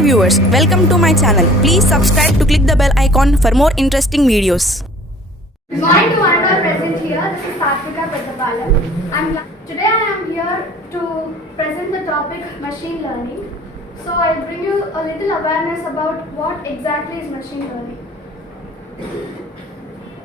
Hi viewers, welcome to my channel. Please subscribe to click the bell icon for more interesting videos. Good morning to one and all present here. This is Satvika Pettapalam. Today I am here to present the topic machine learning. So I'll bring you a little awareness about what exactly is machine learning.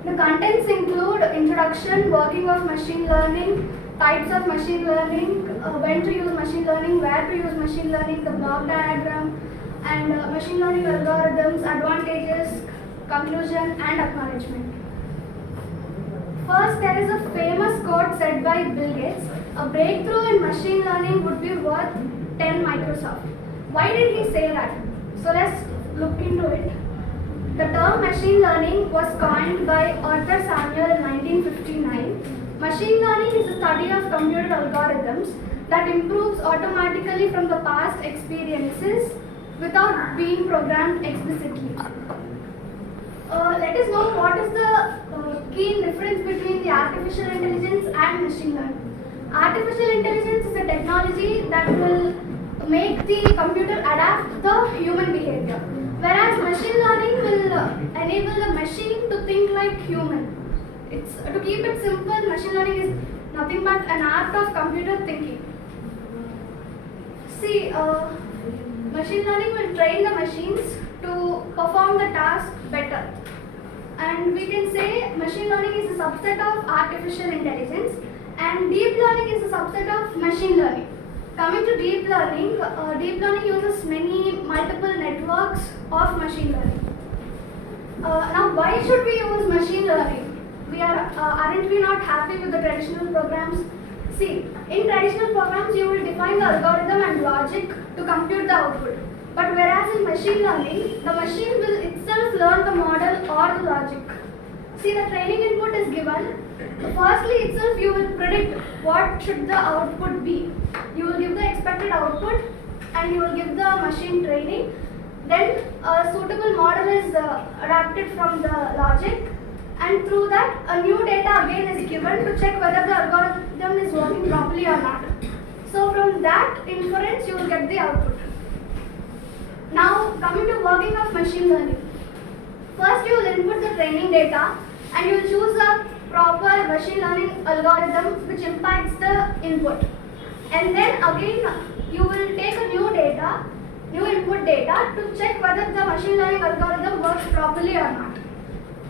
The contents include introduction, working of machine learning, types of machine learning, when to use machine learning, where to use machine learning, the block diagram, and machine learning algorithms, advantages, conclusion, and acknowledgement. First, there is a famous quote said by Bill Gates: "A breakthrough in machine learning would be worth 10 Microsoft." Why did he say that? So let's look into it. The term machine learning was coined by Arthur Samuel in 1959. Machine learning is the study of computer algorithms that improves automatically from the past experiences without being programmed explicitly. Let us know what is the key difference between the artificial intelligence and machine learning. Artificial intelligence is a technology that will make the computer adapt the human behavior, whereas machine learning will enable the machine to think like human. To keep it simple, machine learning is nothing but an art of computer thinking. See, machine learning will train the machines to perform the task better. And we can say machine learning is a subset of artificial intelligence and deep learning is a subset of machine learning. Coming to deep learning uses multiple networks of machine learning. Now, why should we use machine learning? Aren't we not happy with the traditional programs? See, in traditional programs, you will define the algorithm and logic to compute the output. But whereas in machine learning, the machine will itself learn the model or the logic. See, the training input is given. Firstly itself, you will predict what should the output be. You will give the expected output and you will give the machine training. Then a suitable model is adapted from the logic, and through that a new data again is given to check whether the algorithm is working properly or not. So from that inference you will get the output. Now coming to working of machine learning. First you will input the training data and you will choose a proper machine learning algorithm which impacts the input. And then again you will take a new input data to check whether the machine learning algorithm works properly or not.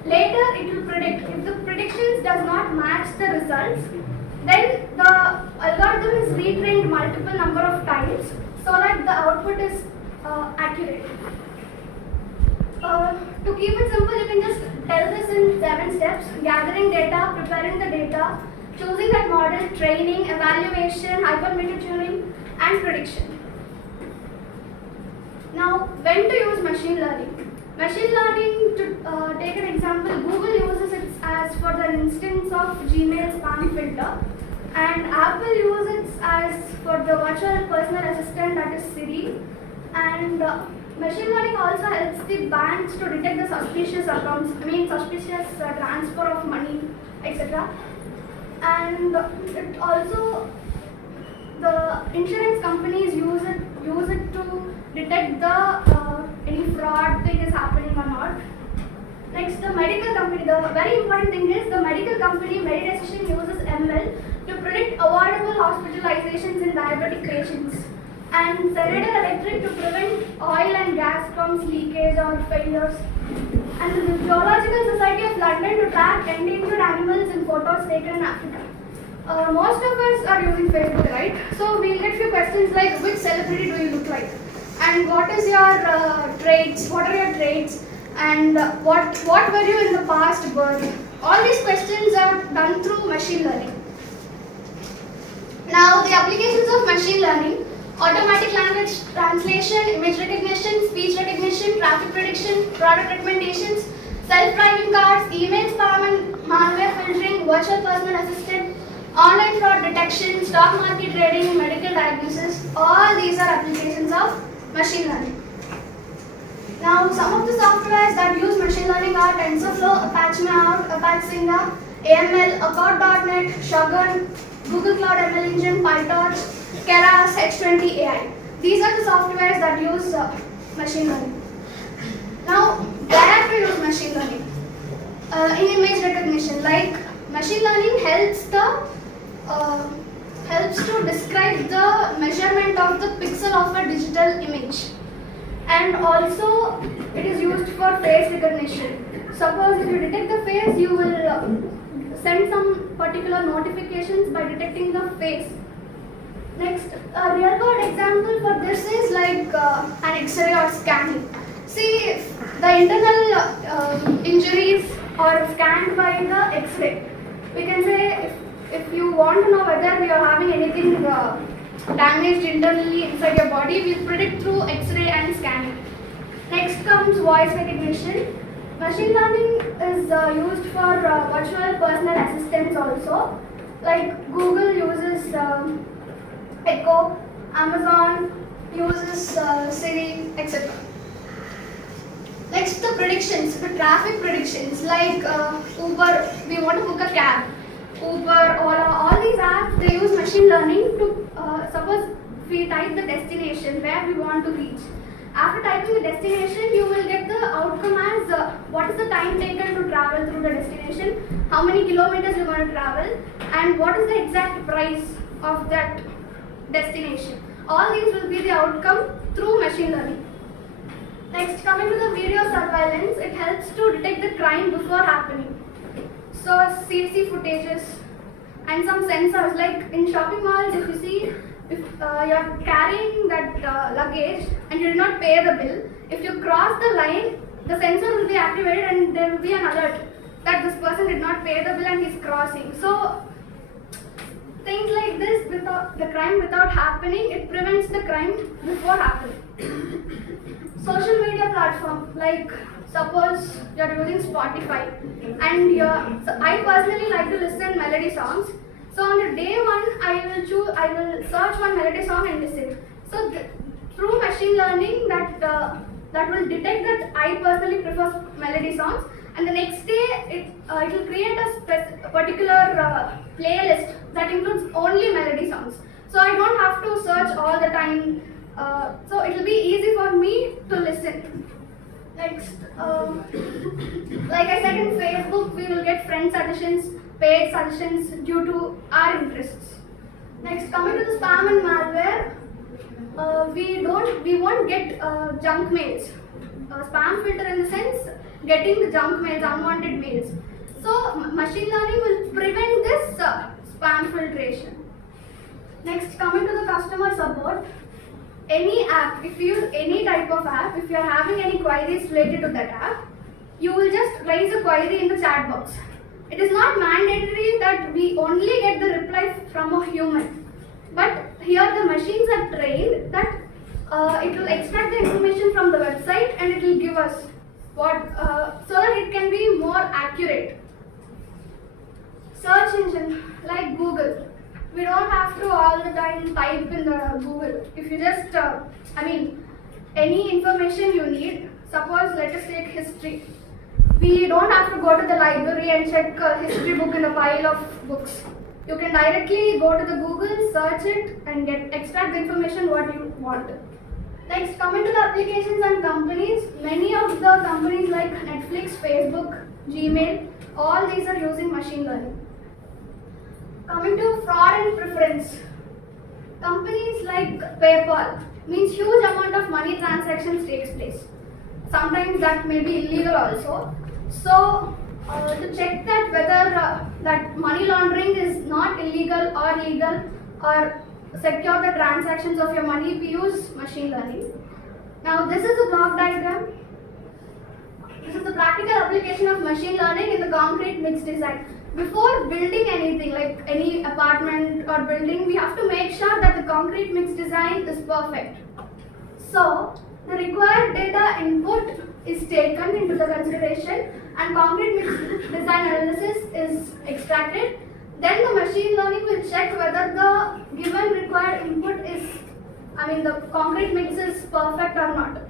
Later it will predict. If the predictions does not match the results, then the algorithm is retrained multiple number of times so that the output is accurate. To keep it simple, you can just tell this in 7 steps: gathering data, preparing the data, choosing that model, training, evaluation, hypermeter tuning, and prediction. Now, when to use machine learning? Machine learning, to take an example, Google uses it as for the instance of Gmail spam filter, and Apple uses it as for the virtual personal assistant, that is Siri. And machine learning also helps the banks to detect the suspicious accounts, suspicious transfer of money, etc. And it also, the insurance companies use it to detect the any fraud thing is happening or not. Next, the medical company. The very important thing is the medical company Medidecision uses ML to predict avoidable hospitalizations in diabetic patients, and Schneider Electric to prevent oil and gas pumps leakage or failures, and the Zoological Society of London to track endangered animals in photos taken in Africa. Most of us are using Facebook, right? So we'll get few questions like, which celebrity do you look like? And what is your traits? What are your traits? And what were you in the past birth? All these questions are done through machine learning. Now the applications of machine learning: automatic language translation, image recognition, speech recognition, traffic prediction, product recommendations, self-driving cars, email spam and malware filtering, virtual personal assistant, online fraud detection, stock market trading, medical diagnosis. All these are applications of machine learning. Now, some of the softwares that use machine learning are TensorFlow, Apache Mayout, Apache Singa, AML, Accord.NET, Shogun, Google Cloud ML Engine, PyTorch, Keras, H20 AI. These are the softwares that use machine learning. Now, where to use machine learning? In image recognition, like machine learning helps to describe the measurement of the pixel of a digital image, and also it is used for face recognition. Suppose if you detect the face, you will send some particular notifications by detecting the face. Next, a real world example for this is like an X-ray or scanning. See, if the internal injuries are scanned by the X-ray, we can say if you want to know whether you are having anything damaged internally inside your body, we'll predict through X-ray and scanning. Next comes voice recognition. Machine learning is used for virtual personal assistants also. Like Google uses Echo, Amazon uses Siri, etc. Next, the predictions, the traffic predictions, like Uber, we want to book a cab. Uber, Ola, all these apps, they use machine learning to, suppose we type the destination where we want to reach. After typing the destination, you will get the outcome as what is the time taken to travel through the destination, how many kilometers you're going to travel, and what is the exact price of that destination. All these will be the outcome through machine learning. Next, coming to the video surveillance, it helps to detect the crime before happening. So CC footages and some sensors, like in shopping malls, if you see, if you are carrying that luggage and you did not pay the bill, if you cross the line, the sensor will be activated and there will be an alert that this person did not pay the bill and he's crossing. So things like this, the crime without happening, it prevents the crime before happening. Social media platform, like suppose you're using Spotify and so I personally like to listen melody songs. So on the day one, I will search one melody song and listen. So through machine learning, that will detect that I personally prefer melody songs, and the next day it will create a particular playlist that includes only melody songs. So I don't have to search all the time. So it will be easy for me to listen. Next, like I said, in Facebook, we will get friend suggestions, paid suggestions due to our interests. Next, coming to the spam and malware, we won't get junk mails. Spam filter in the sense getting the junk mails, unwanted mails. So machine learning will prevent this spam filtration. Next, coming to the customer support. Any app, if you use any type of app, if you are having any queries related to that app, you will just raise a query in the chat box. It is not mandatory that we only get the reply from a human. But here the machines are trained that it will extract the information from the website and it will give us what, so that it can be more accurate. Search engine like Google. We don't have to all the time type in the Google. If you just, any information you need, suppose let us take history. We don't have to go to the library and check a history book in a pile of books. You can directly go to the Google, search it and extract the information what you want. Next, coming to the applications and companies, many of the companies like Netflix, Facebook, Gmail, all these are using machine learning. Coming to fraud and preference, companies like PayPal means huge amount of money transactions takes place. Sometimes that may be illegal also. So to check that whether that money laundering is not illegal or legal or secure the transactions of your money, we use machine learning. Now this is a block diagram. This is the practical application of machine learning in the concrete mix design. Before building anything like any apartment or building, we have to make sure that the concrete mix design is perfect. So the required data input is taken into the consideration and concrete mix design analysis is extracted. Then the machine learning will check whether the given required input is, the concrete mix is perfect or not.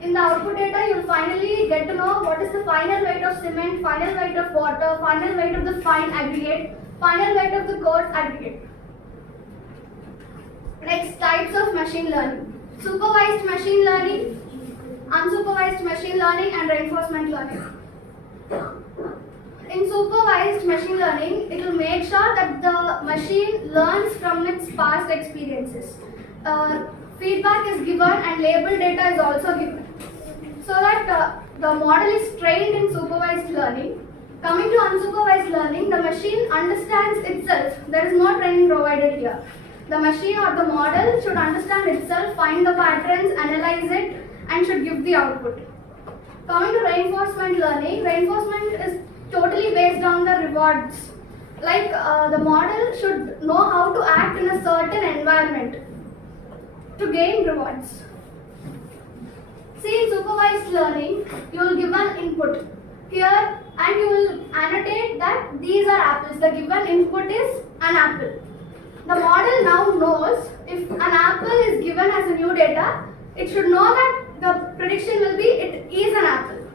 In the output data, you will finally get to know what is the final weight of cement, final weight of water, final weight of the fine aggregate, final weight of the coarse aggregate. Next, types of machine learning. Supervised machine learning, unsupervised machine learning and reinforcement learning. In supervised machine learning, it will make sure that the machine learns from its past experiences. Feedback is given and label data is also given. So that the model is trained in supervised learning. Coming to unsupervised learning, the machine understands itself. There is no training provided here. The machine or the model should understand itself, find the patterns, analyze it, and should give the output. Coming to reinforcement learning, reinforcement is totally based on the rewards. Like the model should know how to act in a certain environment to gain rewards. See, in supervised learning, you will give an input here and you will annotate that these are apples. The given input is an apple. The model now knows if an apple is given as a new data, it should know that the prediction will be it is an apple.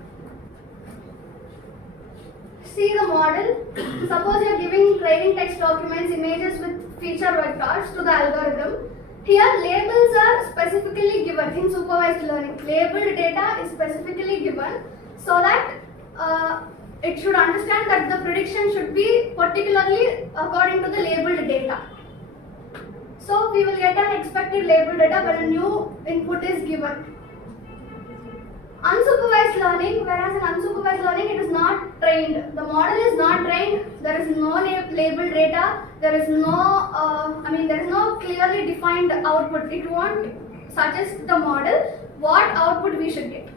See the model. Suppose you are giving training text documents, images with feature vectors to the algorithm. Here labels are specifically given in supervised learning. Labeled data is specifically given so that it should understand that the prediction should be particularly according to the labeled data. So we will get an expected labeled data when a new input is given. Unsupervised learning, whereas in unsupervised learning it is not trained. The model is not trained. There is no labeled data. There is no, there is no clearly defined output. It won't suggest the model what output we should get.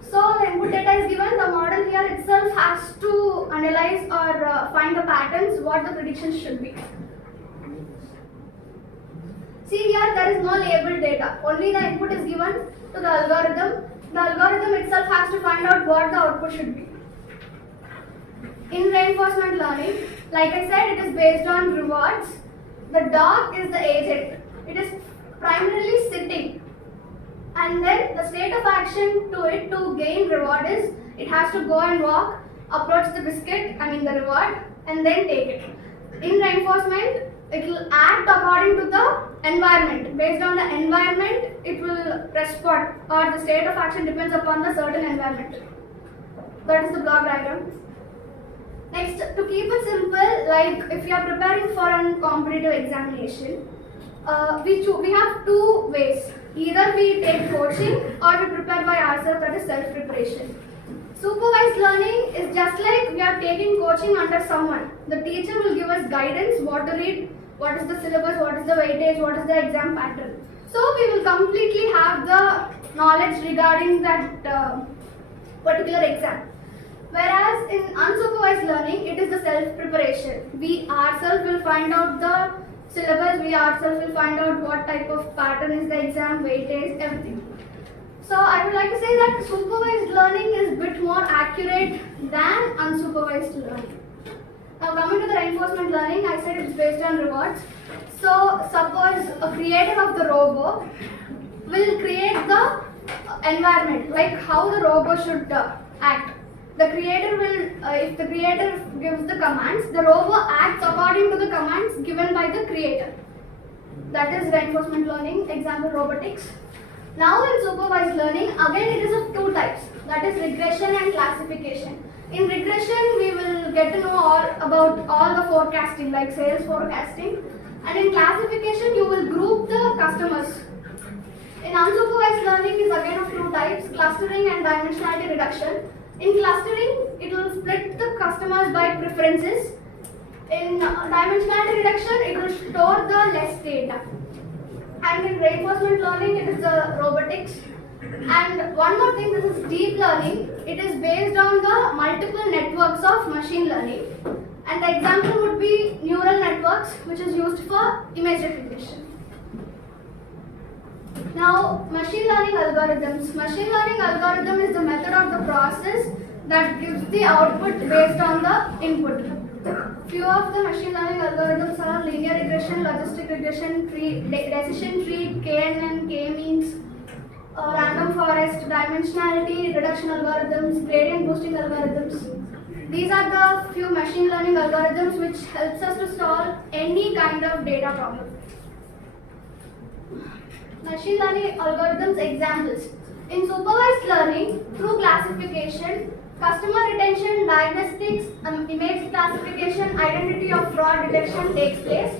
So the input data is given. The model here itself has to analyze or find the patterns what the predictions should be. See here, there is no labeled data. Only the input is given to the algorithm. The algorithm itself has to find out what the output should be. In reinforcement learning, like I said, it is based on rewards. The dog is the agent. It is primarily sitting. And then the state of action to it to gain reward is it has to go and walk, approach the biscuit, the reward, and then take it. In reinforcement, it will act according to the environment. Based on the environment, it will respond, or the state of action depends upon the certain environment. That is the block diagram. Next, to keep it simple, like if you are preparing for a competitive examination, we have two ways. Either we take coaching or we prepare by ourselves, that is self-preparation. Supervised learning is just like we are taking coaching under someone. The teacher will give us guidance, what to read, what is the syllabus, what is the weightage, what is the exam pattern. So we will completely have the knowledge regarding that particular exam. Whereas in unsupervised learning, it is the self-preparation. We ourselves will find out the syllabus, we ourselves will find out what type of pattern is the exam, weightage, everything. So I would like to say that supervised learning is a bit more accurate than unsupervised learning. Now coming to the reinforcement learning, I said it's based on rewards. So suppose a creator of the robo will create the environment, like how the robo should act. The creator will, if the creator gives the commands, the robo acts according to the commands given by the creator. That is reinforcement learning, example robotics. Now in supervised learning, again it is of two types, that is regression and classification. In regression, we will get to know all about all the forecasting, like sales forecasting. And in classification, you will group the customers. In unsupervised learning is again of two types, clustering and dimensionality reduction. In clustering, it will split the customers by preferences. In dimensionality reduction, it will store the less data. And in reinforcement learning, it is the robotics. And one more thing, this is deep learning. It is based on the multiple networks of machine learning. And the example would be neural networks, which is used for image recognition. Now, machine learning algorithms. Machine learning algorithm is the method of the process that gives the output based on the input. Few of the machine learning algorithms are linear regression, logistic regression, decision tree, KNN, K-means, random forest, dimensionality, reduction algorithms, gradient boosting algorithms. These are the few machine learning algorithms which helps us to solve any kind of data problem. Machine learning algorithms examples. In supervised learning, through classification, customer retention, diagnostics, image classification, identity of fraud detection takes place.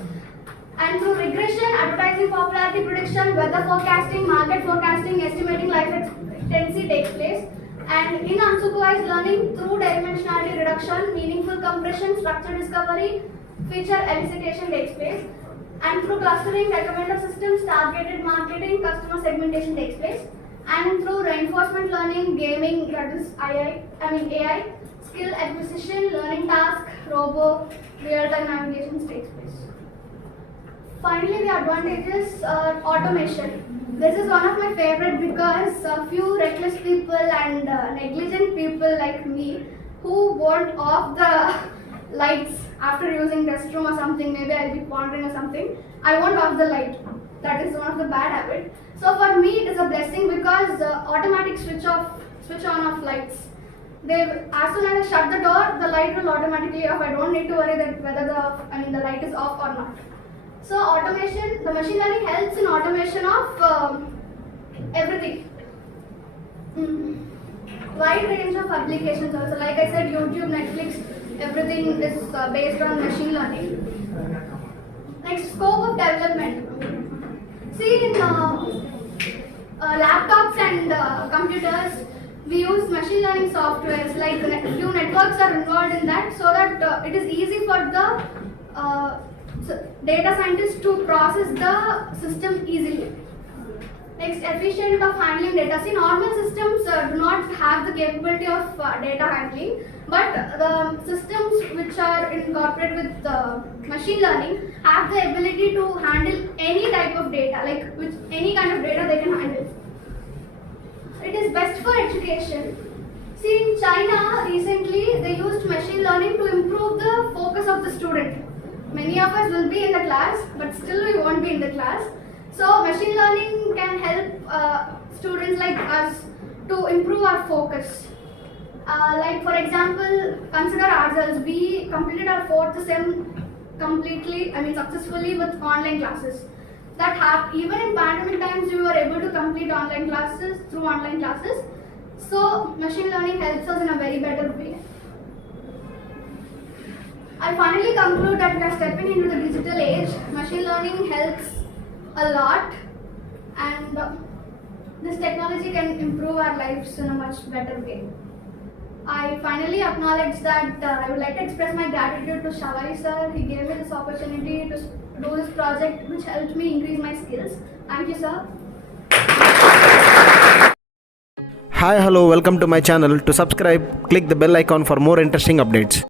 And through regression, advertising popularity prediction, weather forecasting, market forecasting, estimating life expectancy takes place. And in unsupervised learning, through dimensionality reduction, meaningful compression, structure discovery, feature elicitation takes place. And through clustering, recommender systems, targeted marketing, customer segmentation takes place. And through reinforcement learning, gaming, that is AI, skill acquisition, learning task, robo, real-time navigations takes place. Finally, the advantages are automation. This is one of my favorite because a few reckless people and negligent people like me who want off the lights after using restroom or something, maybe I'll be pondering or something, I want off the light. That is one of the bad habits. So for me, it is a blessing because automatic switch on of lights. As soon as I shut the door, the light will automatically off. I don't need to worry that whether the light is off or not. So automation, the machine learning helps in automation of everything. Wide range of applications also. Like I said, YouTube, Netflix, everything is based on machine learning. Next, scope of development. See, in laptops and computers, we use machine learning softwares. Like few networks are involved in that, so that it is easy for the data scientists to process the system easily. Next, efficient of handling data. See, normal systems do not have the capability of data handling, but the systems which are incorporated with machine learning have the ability to handle any type of data, like any kind of data they can handle. It is best for education. See, in China recently they used machine learning to improve the focus of the student. Many of us will be in the class, but still we won't be in the class. So machine learning can help students like us to improve our focus. Like for example, consider ourselves. We completed our 4th sem successfully with online classes. Even in pandemic times, we were able to complete online classes through online classes. So machine learning helps us in a very better way. I finally conclude that we are stepping into the digital age. Machine learning helps a lot, and this technology can improve our lives in a much better way. I finally acknowledge that I would like to express my gratitude to Shavai sir. He gave me this opportunity to do this project which helped me increase my skills. Thank you, sir. Hi, hello, welcome to my channel. To subscribe, click the bell icon for more interesting updates.